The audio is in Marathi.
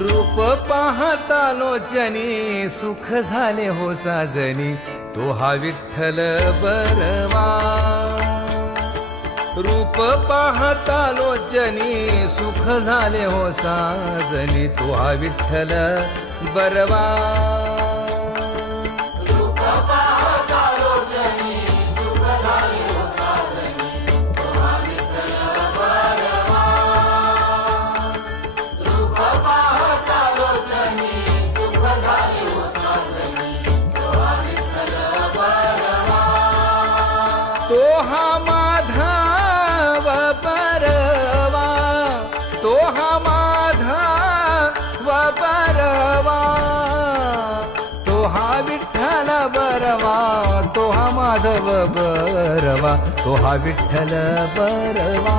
रूप पाहता लोचनी सुख झाले हो साजनी तो हा विठ्ठल बरवा रूप पाहता लोचनी सुख झाले हो साजनी तो हा विठ्ठल बरवा तो हा माधव बरवा तो हा माधव बरवा तो हा विठ्ठल बरवा तो हा माधव बरवा तो हा विठ्ठल बरवा